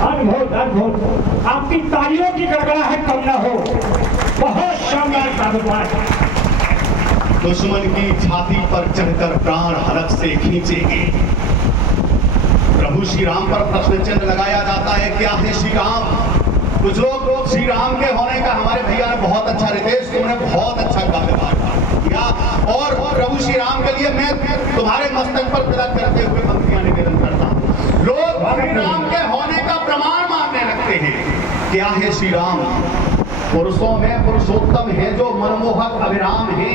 अद्भुत अद्भुत, आपकी तालियों की गड़गड़ाहट कम न हो। बहुत शानदार कारोबार। दुश्मन की छाती पर चढ़कर प्राण हलक से खींचेंगे। प्रभु श्री राम पर प्रश्न चिन्ह लगाया जाता है, क्या है श्री राम? कुछ लोग श्री राम के होने का, हमारे भैया ने बहुत अच्छा, रितेश तुमने बहुत अच्छा काव्यवाद किया, और प्रभु श्री राम के लिए मैं तुम्हारे मस्तक पर तिलक करते हुए पंक्तियां निवेदन करता हूं। लोग श्री राम के होने का प्रमाण मानने लगते हैं। क्या है श्री राम? पुरुषों में पुरुषोत्तम है जो मनमोहक अभिराम है।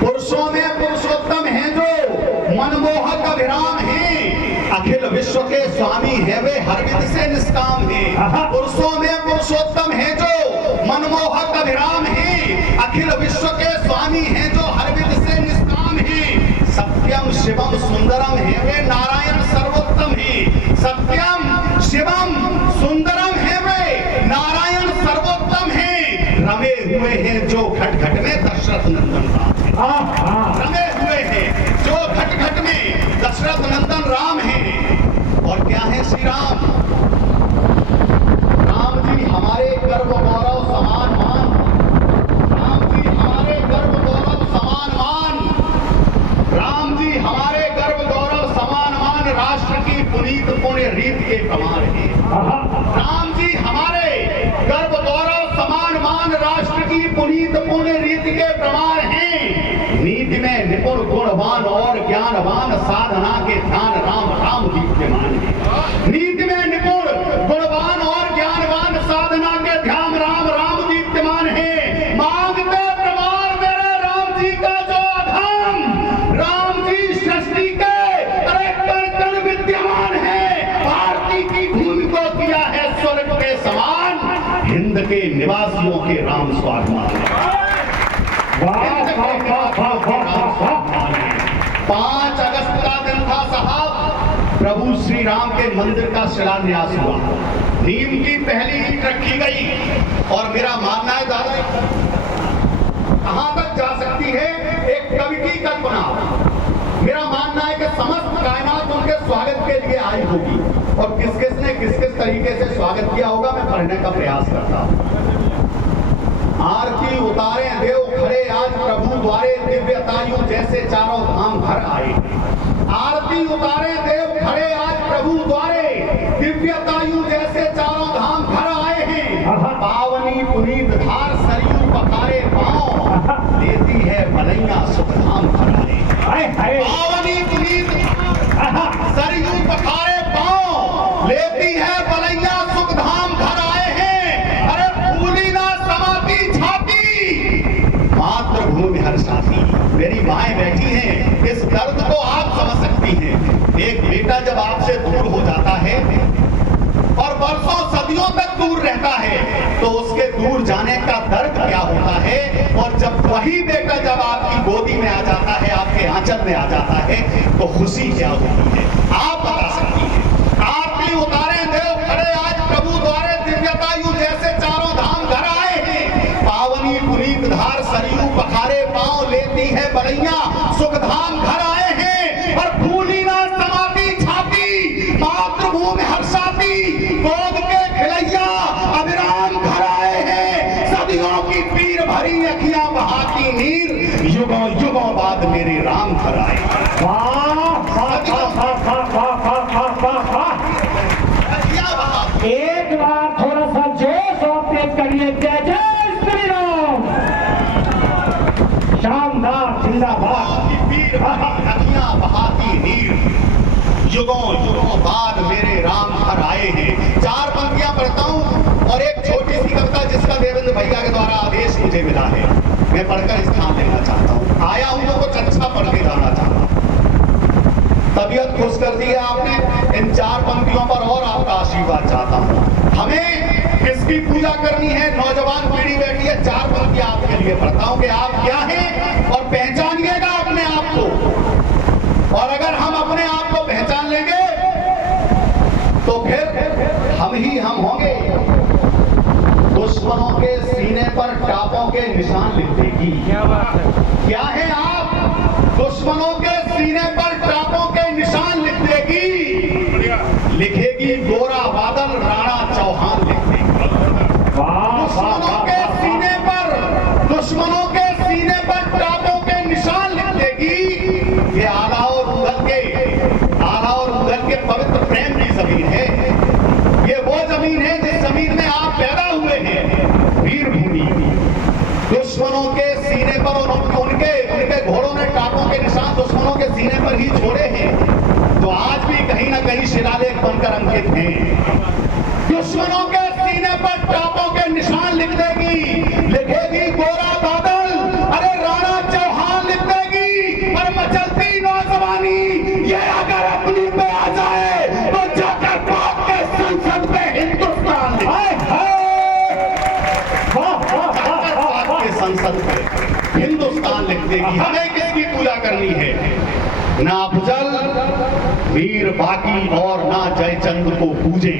पुरुषों में पुरुषोत्तम है जो मनमोहक अभिराम है। अखिल विश्व के स्वामी है वे, हर विधि से निष्काम है। पुरुषों में पुरुषोत्तम है जो मनमोहक अभिराम है। अखिल विश्व के स्वामी है जो हर विधि से निष्काम है। सत्यम शिवम सुंदरम है वे, नारायण सर्वोत्तम है। सत्यम शिवम सुंदरम है वे, नारायण सर्वोत्तम है। रमे हुए हैं जो घट घट में दशरथ नंदन राम है। रमे हुए हैं जो घट घट में दशरथ नंदन राम है। और क्या है श्री राम? राम जी हमारे गर्व गौरव समान मान। राम जी हमारे गर्व गौरव समान मान। राम जी हमारे गर्व गौरव समान मान। राष्ट्र की पुनीत पुण्य रीत के प्रमाण है। राम जी हमारे गर्व गौरव समान मान। राष्ट्र की पुनीत पुण्य रीत के प्रमाण हैं। नीति में निपुण गुणवान और ज्ञानवान, साधना के ध्यान राम राम दीप्यमान है। नीति में निपुण गुणवान और ज्ञानवान, साधना के ध्यान राम राम दीप्यमान है। मांगते प्रमाण मेरे राम जी का जो अधम, राम जी सृष्टि के अरे कण कण विद्यमान है। भारती की भूमि को किया है स्वर्ग के समान। हिंद के निवासियों के राम स्वाभिमान। 5 अगस्त का दिन था साहब, प्रभु श्री राम के मंदिर का शिलान्यास हुआ। नीम की पहली ईंट रखी गई। और मेरा मानना है दादा, कहां तक जा सकती है एक कवि की कल्पना। मेरा मानना है कि समस्त कायनात उनके स्वागत के लिए आई होगी, और किस किस ने किस किस तरीके से स्वागत किया होगा मैं पढ़ने का प्रयास करता हूं। आरती उतारे देव खड़े आज प्रभु द्वारे, दिव्यतायु जैसे चारों धाम घर आए। आरती उतारे देव खड़े आज प्रभु द्वारे, दिव्यतायु जैसे चारों धाम घर आए हैं। पावनी पुनीत धार सरयू पखारे पांव, लेती है बलैया सुख धाम घर आए। पावनी पुनीत सरयू पखारे पांव, लेती है बलैया सुख धाम घर आए हैं। अरे भूली ना समाती छाती, मातृभूमि हर साथी। मेरी माएं बैठी हैं, इस दर्द को आप समझ सकती हैं। एक बेटा जब आपसे दूर हो जाता है और वर्षों सदियों तक दूर रहता है, तो उसके दूर जाने का दर्द क्या होता है। और जब वही बेटा जब आपकी गोदी में आ जाता है, आपके आंचल में आ जाता है, तो खुशी क्या होती है आप बता सकती हैं। आरती उतारे देव खड़े आज प्रभु द्वारे, दिव्यतायु जैसे चारों धाम घर आए हैं। पावनी पुनीत धार सरयू पखारे पांव, लेती है बलैया सुख धाम घर आए हैं। और भूली ना समाती छाती, मातृभूमि हर्षाती, गोद के खिलैया अभिराम घर आए हैं। सदियों की पीर भरी अखियां बहाती नीर, युगों युगों बाद मेरे राम घर आए। एक बार थोड़ा सा जोश और तेज करिए। जय जय श्री राम। शानदार, जिंदाबाद। पीर भरी अखियां बहाती नीर, युगों युगों बाद मेरे राम घर आए हैं। 4 पंक्तियां पढ़ता हूं और एक छोटी सी कविता जिसका देवेंद्र भैया के द्वारा आदेश मुझे मिला है, मैं पढ़कर स्थान लेना चाहता हूं। आया हूं तो कुछ अच्छा पढ़ के जाना चाहता हूं। तबीयत खुश कर दी है आपने। इन 4 पंक्तियों पर और आपका आशीर्वाद चाहता हूं। हमें किसकी पूजा करनी है? नौजवान पीढ़ी बैठी है। 4 पंक्तियां आपके लिए पढ़ता हूं कि आप क्या हैं और पहचानिएगा अपने आप को। और अगर हम अपने आप को पहचान लेंगे तो फिर हम ही हम होंगे। दुश्मनों के सीने पर टापों के निशान लिख देगी। क्या है आप? दुश्मनों के सीने पर टापों के निशान लिख देगी। लिखेगी गोरा बादल राणा चौहान लिख देगी। दुश्मनों के सीने पर, दुश्मनों के सीने पर टापों के निशान लिख देगी। ये आला और मुगल के पवित्र प्रेम की जमीन है। ये वो जमीन है जिस जमीन में आप पैदा हुए हैं, वीर भूमि। दुश्मनों के सीने पर और उनके घोड़ों ने टापों के निशान दुश्मनों के सीने पर ही छोड़े हैं, तो आज भी कहीं ना कहीं शिलालेख बनकर अंकित हैं। दुश्मनों के सीने पर टापों के निशान लिख देगी, लिखेगी गोरा बादल, अरे राणा चौहान लिख देगी। और मचलती नौजवानी ये अगर अपनी पे आ जाए तो जाकर बाप के संसद में हिंदुस्तान के संसद में हिंदुस्तान लिख देगी। हमें किसकी पूजा करनी है? ना अफजल, वीर बाकी और ना जयचंद को पूजे।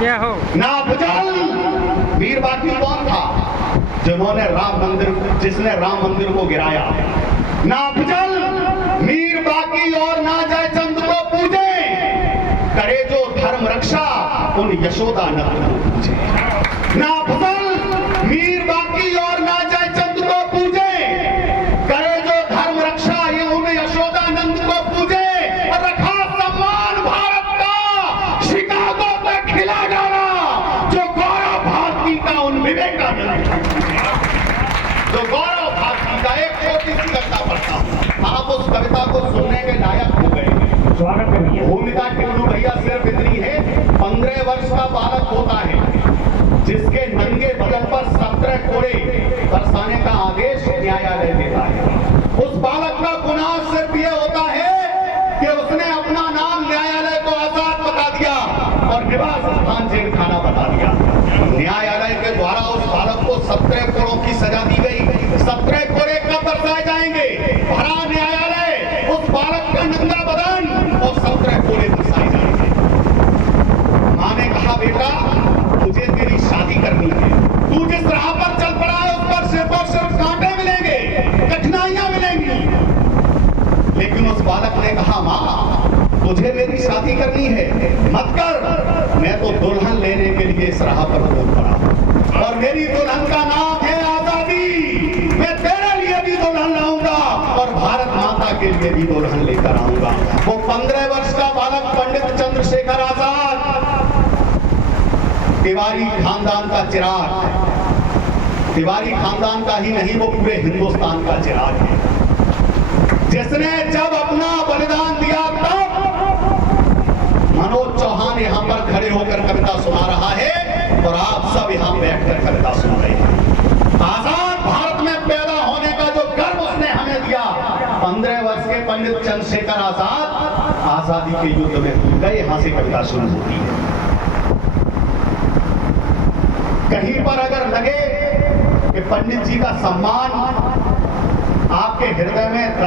क्या हो? ना अफजल, वीर बाकी कौन था? जिसने राम मंदिर को गिराया। ना अफजल, मीर बाकी और ना जयचंद को पूजे, करे जो धर्म रक्षा उन यशोदानंद को पूजे। ना अफजल, मीर बाकी और ना जयचंद को पूजे, करे जो धर्म रक्षा ये उन यशोदानंद को पूजे। और रखा सम्मान भारत का, शिकागो पे खिला डाला जो गौरव भारती का उन विवेकानंद, जो गौरव भारती का। एक छोटी सी कविता पढ़ता हूं, आप उस कविता को सुनने के लायक हो गए। स्वागत है भैया। भूमिका टिल्लू भैया सिर्फ इतनी है, 15 वर्ष का बालक होता है जिसके नंगे बदन पर 17 कोड़े बरसाने का आदेश न्यायालय देता है। उस बालक का गुनाह सिर्फ ये होता है कि उसने अपना नाम न्यायालय को आजाद बता दिया और निवास स्थान जेल खाना बता दिया। न्यायालय के द्वारा उस बालक को 17 कोड़ों की सजा दी गई। 17 कोड़े कब बरसाए जाएंगे? भरा न्यायालय उस बालक का नंगा बदन और 17 कोड़े बरसाए जाएंगे। मां ने कहा, बेटा मुझे तेरी शादी करनी है। तू जिस राह पर चल पड़ा है उस पर सिर्फ और सिर्फ कांटे मिलेंगे, कठिनाइयां मिलेंगी। लेकिन उस बालक ने कहा, मां तुझे मेरी शादी करनी है, मत कर। मैं तो दुल्हन लेने के लिए इस राह पर कूद पड़ा और मेरी दुल्हन का नाम है आजादी। मैं तेरे लिए भी दुल्हन लाऊंगा और भारत माता के लिए भी दुल्हन लेकर आऊंगा। वो 15 वर्ष का बालक पंडित चंद्रशेखर आजाद तिवारी खानदान का चिराग है। तिवारी खानदान का ही नहीं, वो पूरे हिंदुस्तान का चिराग है, जिसने जब अपना बलिदान दिया तब मनोज चौहान यहां पर खड़े होकर कविता सुना रहा है और आप सब यहां बैठकर कविता सुन रहे हैं। आजाद भारत में पैदा होने का जो गर्व उसने हमें दिया, 15 वर्ष के पंडित चंद्रशेखर आजाद आजादी के युद्ध में गए, यहां से कविता शुरू होती है। कहीं पर अगर लगे कि पंडित जी का सम्मान आपके हृदय में